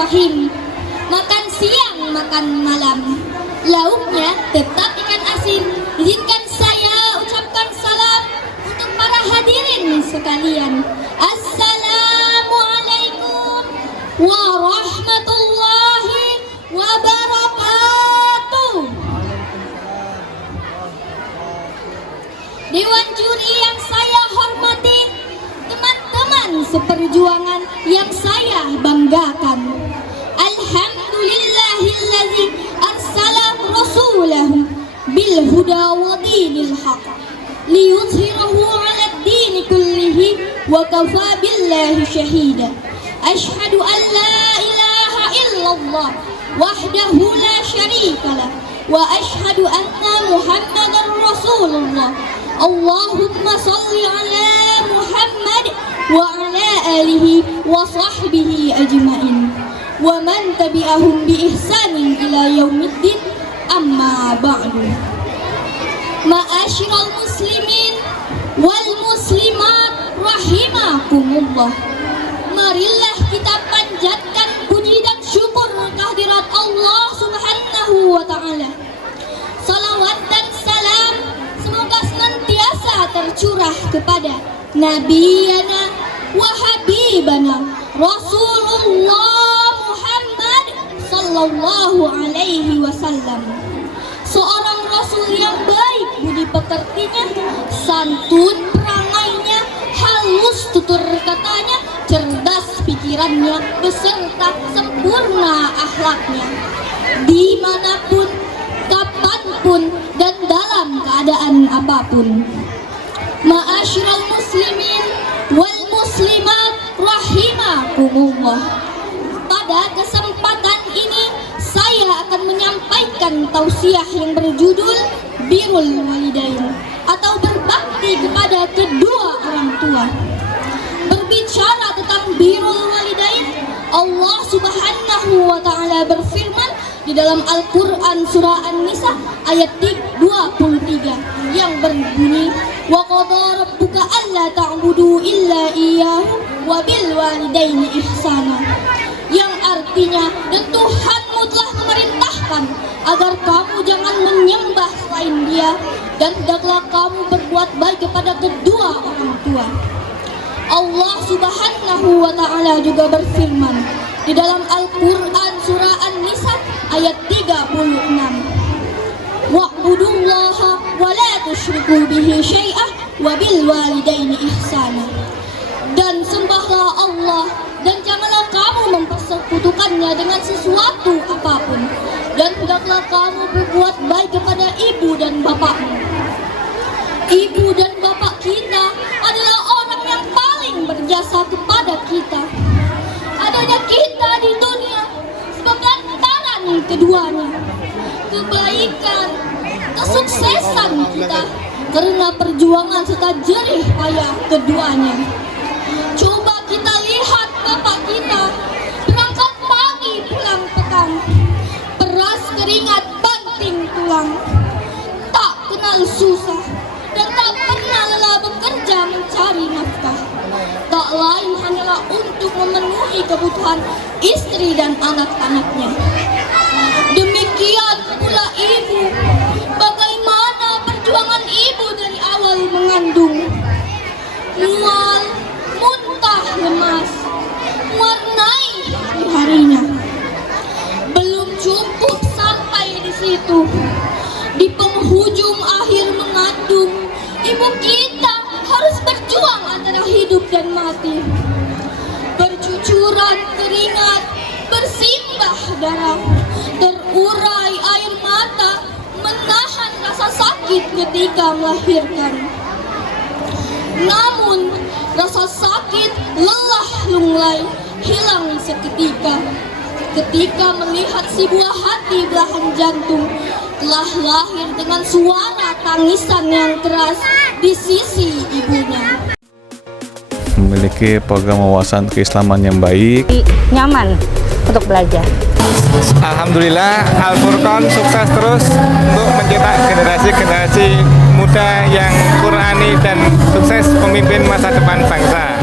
Bismillahirrahmanirrahim. Makan siang, makan malam, lauknya tetap ikan asin. Izinkan saya ucapkan salam untuk para hadirin sekalian. Assalamualaikum warahmatullahi wabarakatuh. Dewan juri yang saya hormati, teman-teman seperjuangan yang saya banggakan. Alhamdulillahillazi arsala rasulahu bil huda wa dinil haq liyudhhirahu 'ala ad-din kullihi wa kafa billahi shahida. Asyhadu an la ilaha illallah wahdahu la syarika lah wa asyhadu anna Muhammadar Rasulullah. Allahumma salli ala Muhammad wa ala alihi wa sahbihi ajma'in wa man tabi'ahum bi ihsanin ila yaumiddin, amma ba'du. Ma'asyiral muslimin wal muslimat rahimakumullah, marilah kita panjatkan puji dan syukur kehadirat Allah Subhanahu wa ta'ala. Salawat dan salam semoga senantiasa tercurah kepada Nabiyana wa Habibana Rasulullah Muhammad sallallahu alaihi wasallam. Seorang Rasul yang baik budi pekertinya, santun perangainya, halus tutur katanya, cerdas pikirannya, beserta sempurna akhlaknya. Dimanapun, kapanpun, dan dalam keadaan apapun. Ma'asyiral muslimin wal muslimat rahimakumullah, pada kesempatan ini saya akan menyampaikan tausiah yang berjudul Birrul Walidain, atau berbakti kepada kedua orang tua. Berbicara tentang Birrul Walidain, Allah Subhanahu wa ta'ala berfirman di dalam Al-Quran surah An-Nisa ayat 23 yang berbunyi, wa qadha rabbuka alla ta'budu illa iyyahu wa bil walidaini ihsana, yang artinya, dan Tuhanmu telah memerintahkan agar kamu jangan menyembah selain Dia, dan hendaklah kamu berbuat baik kepada kedua orang tua. Allah Subhanahu wa ta'ala juga berfirman di dalam Al-Quran surah An-Nisa ayat 36, wa'budullaha wa la tusyriku bihi syai'ah wa bil walidaini ihsana, dan sembahlah Allah dan janganlah kamu mempersekutukannya dengan sesuatu apapun, dan hendaklah kamu berbuat baik kepada ibu dan bapakmu. Ibu dan bapak kita adalah orang yang paling berjasa kepada kita. Adanya kita di dunia sebagai lantaran keduanya, kebaikan, kesuksesan kita karena perjuangan serta jerih payah keduanya. Coba kita lihat bapak kita berangkat pagi pulang petang, peras keringat banting tulang, tak kenal susah dan tak pernah lelah bekerja mencari nafkah, tak lain hanyalah untuk memenuhi kebutuhan istri dan anak-anaknya. Demikian pula ibu, bagaimana perjuangan ibu dari awal mengandung, mual, muntah, lemas, mewarnai hari-harinya. Belum cukup sampai di situ, di penghujung akhir mengandung, ibu kita harus berjuang antara hidup dan mati. Bercucuran keringat, bersimbah darah, terurai air mata, menahan rasa sakit ketika melahirkan. Namun rasa sakit lelah lunglai hilang seketika ketika melihat si buah hati belahan jantung telah lahir dengan suara tangisan yang keras di sisi ibunya. Memiliki program wawasan keislaman yang baik, nyaman untuk belajar. Alhamdulillah, Al-Furqan sukses terus untuk mencetak generasi-generasi muda yang Qur'ani dan sukses pemimpin masa depan bangsa.